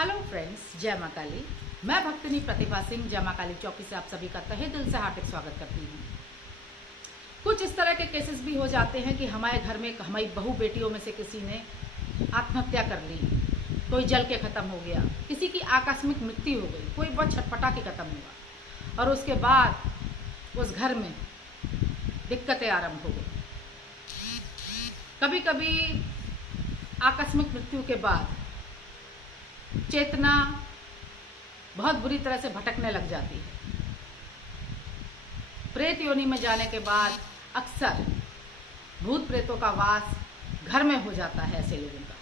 Hello friends, जय माँ काली। मैं भक्तिनी प्रतिभा सिंह जय माँ काली चौकी से आप सभी का तहे दिल से हार्दिक स्वागत करती हूँ। कुछ इस तरह के केसेस भी हो जाते हैं कि हमारे घर में हमारी बहू बेटियों में से किसी ने आत्महत्या कर ली, कोई जल के ख़त्म हो गया, किसी की आकस्मिक मृत्यु हो गई, कोई बहुत छटपटा के ख़त्म हुआ और उसके बाद उस घर में दिक्कतें आरंभ हो गई। कभी कभी आकस्मिक मृत्यु के बाद चेतना बहुत बुरी तरह से भटकने लग जाती है। प्रेत योनि में जाने के बाद अक्सर भूत प्रेतों का वास घर में हो जाता है ऐसे लोगों का।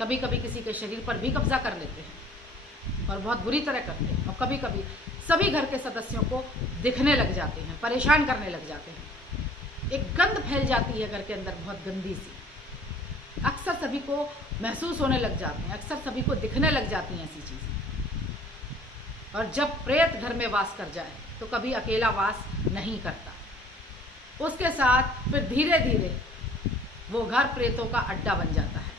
कभी कभी किसी के शरीर पर भी कब्जा कर लेते हैं और बहुत बुरी तरह करते हैं, और कभी कभी सभी घर के सदस्यों को दिखने लग जाते हैं, परेशान करने लग जाते हैं। एक गंध फैल जाती है घर के अंदर, बहुत गंदी सी। अक्सर सभी को महसूस होने लग जाते हैं, अक्सर सभी को दिखने लग जाती हैं ऐसी चीज़ें। और जब प्रेत घर में वास कर जाए तो कभी अकेला वास नहीं करता, उसके साथ फिर धीरे धीरे वो घर प्रेतों का अड्डा बन जाता है।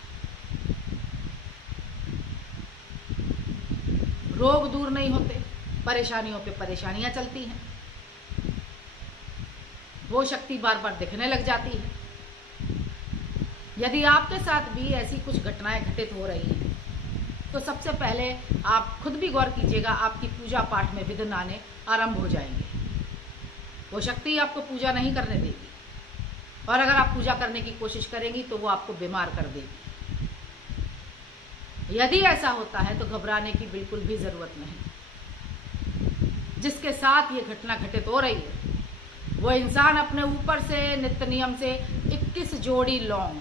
रोग दूर नहीं होते, परेशानियों पे परेशानियां चलती हैं, वो शक्ति बार बार दिखने लग जाती है। यदि आपके साथ भी ऐसी कुछ घटनाएं घटित हो रही हैं तो सबसे पहले आप खुद भी गौर कीजिएगा, आपकी पूजा पाठ में विघ्न आने आरंभ हो जाएंगे। वो शक्ति आपको पूजा नहीं करने देगी, और अगर आप पूजा करने की कोशिश करेंगी तो वो आपको बीमार कर देगी। यदि ऐसा होता है तो घबराने की बिल्कुल भी ज़रूरत नहीं। जिसके साथ ये घटना घटित हो रही है वो इंसान अपने ऊपर से नित्य नियम से 21 जोड़ी लौंग,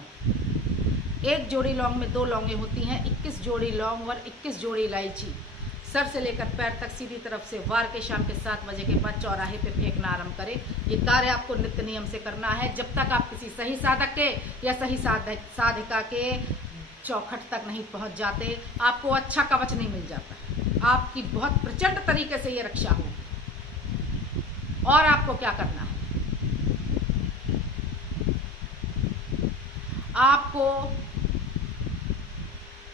एक जोड़ी लौंग में 2 लौंगे होती हैं, 21 जोड़ी लौंग और 21 जोड़ी इलायची सर से लेकर पैर तक सीधी तरफ से वार के शाम के 7 बजे के बाद चौराहे पे फेंकना आरंभ करें। ये कार्य आपको नित्य नियम से करना है जब तक आप किसी सही साधक के या सही साधिका के चौखट तक नहीं पहुंच जाते। आपको अच्छा कवच नहीं मिल जाता, आपकी बहुत प्रचंड तरीके से ये रक्षा हो। और आपको क्या करना है, आपको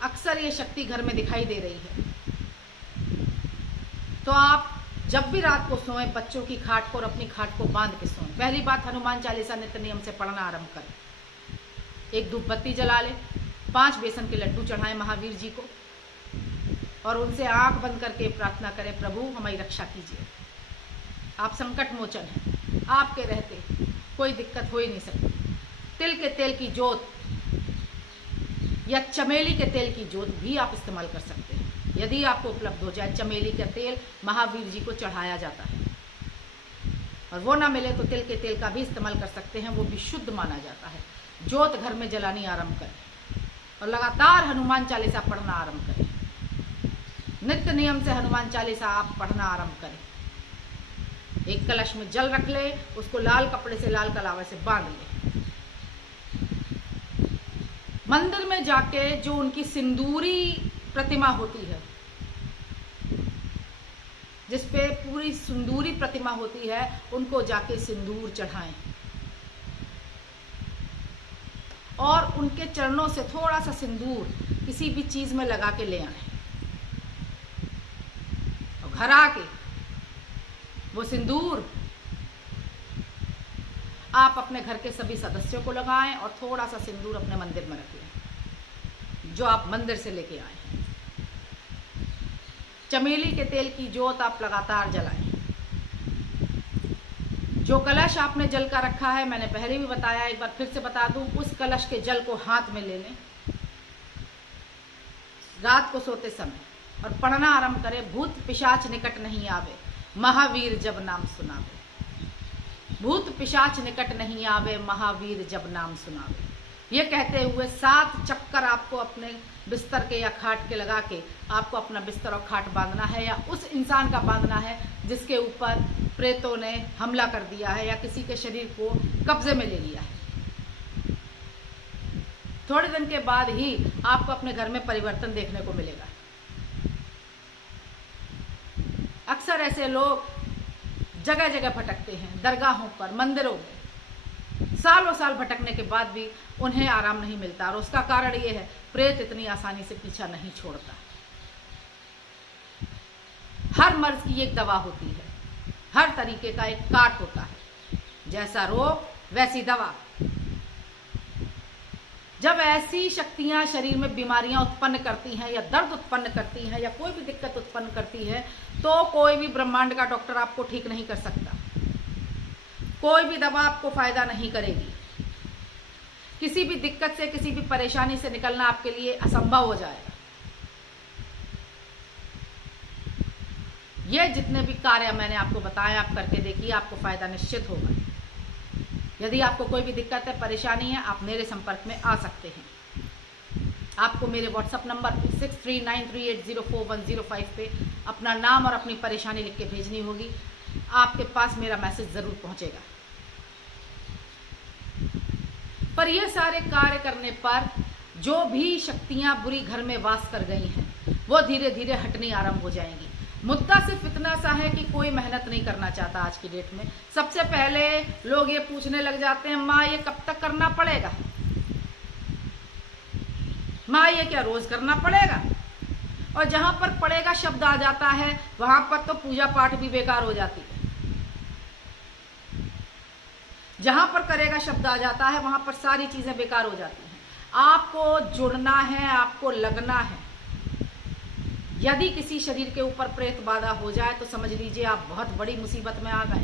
अक्सर ये शक्ति घर में दिखाई दे रही है तो आप जब भी रात को सोएं बच्चों की खाट को और अपनी खाट को बांध के सोएं। पहली बात, हनुमान चालीसा नित्य नियम से पढ़ना आरंभ करें। एक धूप बत्ती जला लें, 5 बेसन के लड्डू चढ़ाएं महावीर जी को और उनसे आंख बंद करके प्रार्थना करें, प्रभु हमारी रक्षा कीजिए। आप संकट मोचन हैं, आपके रहते कोई दिक्कत हो ही नहीं सकती। तिल के तेल की जोत या चमेली के तेल की जोत भी आप इस्तेमाल कर सकते हैं यदि आपको उपलब्ध हो जाए। चमेली का तेल महावीर जी को चढ़ाया जाता है, और वो ना मिले तो तिल के तेल का भी इस्तेमाल कर सकते हैं, वो भी शुद्ध माना जाता है। जोत घर में जलानी आरंभ करें और लगातार हनुमान चालीसा पढ़ना आरंभ करें। नित्य नियम से हनुमान चालीसा आप पढ़ना आरंभ करें। एक कलश में जल रख ले, उसको लाल कपड़े से, लाल कलावे से बांध ले। मंदिर में जाके जो उनकी सिंदूरी प्रतिमा होती है, जिसपे पूरी सिंदूरी प्रतिमा होती है, उनको जाके सिंदूर चढ़ाएं और उनके चरणों से थोड़ा सा सिंदूर किसी भी चीज में लगा के ले आएं। और घर आके वो सिंदूर आप अपने घर के सभी सदस्यों को लगाएं और थोड़ा सा सिंदूर अपने मंदिर में रख लें जो आप मंदिर से लेके आए हैं। चमेली के तेल की जोत आप लगातार जलाएं। जो कलश आपने जल का रखा है, मैंने पहले भी बताया, एक बार फिर से बता दूं, उस कलश के जल को हाथ में ले लें रात को सोते समय और पढ़ना आरंभ करें, भूत पिशाच निकट नहीं आवे महावीर जब नाम सुनावे। भूत पिशाच निकट नहीं आवे महावीर जब नाम सुनावे। ये कहते हुए 7 चक्कर आपको अपने बिस्तर के या खाट के लगा के आपको अपना बिस्तर और खाट बांधना है, या उस इंसान का बांधना है जिसके ऊपर प्रेतों ने हमला कर दिया है या किसी के शरीर को कब्जे में ले लिया है। थोड़े दिन के बाद ही आपको अपने घर में परिवर्तन देखने को मिलेगा। अक्सर ऐसे लोग जगह जगह भटकते हैं, दरगाहों पर, मंदिरों में, सालों साल भटकने के बाद भी उन्हें आराम नहीं मिलता, और उसका कारण ये है प्रेत इतनी आसानी से पीछा नहीं छोड़ता। हर मर्ज की एक दवा होती है, हर तरीके का एक काट होता है, जैसा रोग वैसी दवा। जब ऐसी शक्तियां शरीर में बीमारियां उत्पन्न करती हैं या दर्द उत्पन्न करती हैं या कोई भी दिक्कत उत्पन्न करती है, तो कोई भी ब्रह्मांड का डॉक्टर आपको ठीक नहीं कर सकता, कोई भी दवा आपको फायदा नहीं करेगी। किसी भी दिक्कत से, किसी भी परेशानी से निकलना आपके लिए असंभव हो जाएगा। ये जितने भी कार्य मैंने आपको बताए, आप करके देखिए, आपको फायदा निश्चित होगा। यदि आपको कोई भी दिक्कत है, परेशानी है, आप मेरे संपर्क में आ सकते हैं। आपको मेरे व्हाट्सएप नंबर पे 6393804105 पे अपना नाम और अपनी परेशानी लिख के भेजनी होगी। आपके पास मेरा मैसेज जरूर पहुंचेगा। पर ये सारे कार्य करने पर जो भी शक्तियां बुरी घर में वास कर गई हैं, वो धीरे धीरे हटनी आरंभ हो जाएंगी। मुद्दा सिर्फ इतना सा है कि कोई मेहनत नहीं करना चाहता आज की डेट में। सबसे पहले लोग ये पूछने लग जाते हैं, माँ ये कब तक करना पड़ेगा, माँ ये क्या रोज करना पड़ेगा। और जहां पर पड़ेगा शब्द आ जाता है, वहां पर तो पूजा पाठ भी बेकार हो जाती है। जहां पर करेगा शब्द आ जाता है, वहां पर सारी चीजें बेकार हो जाती हैं। आपको जुड़ना है, आपको लगना है। यदि किसी शरीर के ऊपर प्रेत बाधा हो जाए तो समझ लीजिए आप बहुत बड़ी मुसीबत में आ गए।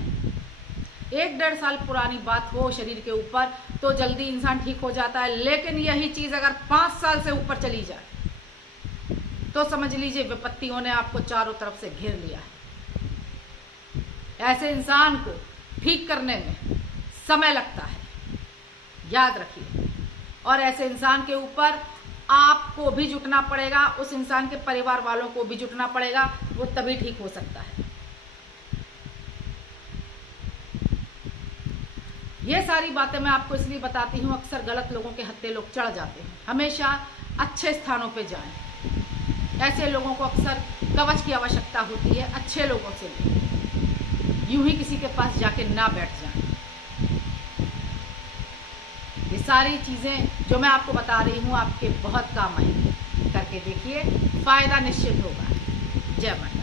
1-1.5 साल पुरानी बात हो शरीर के ऊपर तो जल्दी इंसान ठीक हो जाता है, लेकिन यही चीज अगर 5 साल से ऊपर चली जाए तो समझ लीजिए विपत्तियों ने आपको चारों तरफ से घेर लिया है। ऐसे इंसान को ठीक करने में समय लगता है, याद रखिए। और ऐसे इंसान के ऊपर आपको भी जुटना पड़ेगा, उस इंसान के परिवार वालों को भी जुटना पड़ेगा, वो तभी ठीक हो सकता है। ये सारी बातें मैं आपको इसलिए बताती हूँ, अक्सर गलत लोगों के हत्थे लोग चढ़ जाते हैं। हमेशा अच्छे स्थानों पे जाएं। ऐसे लोगों को अक्सर कवच की आवश्यकता होती है, अच्छे लोगों से यूं ही किसी के पास जाके ना बैठ जाएं। ये सारी चीजें जो मैं आपको बता रही हूँ आपके बहुत काम आएंगी। करके देखिए, फायदा निश्चित होगा। जय माता।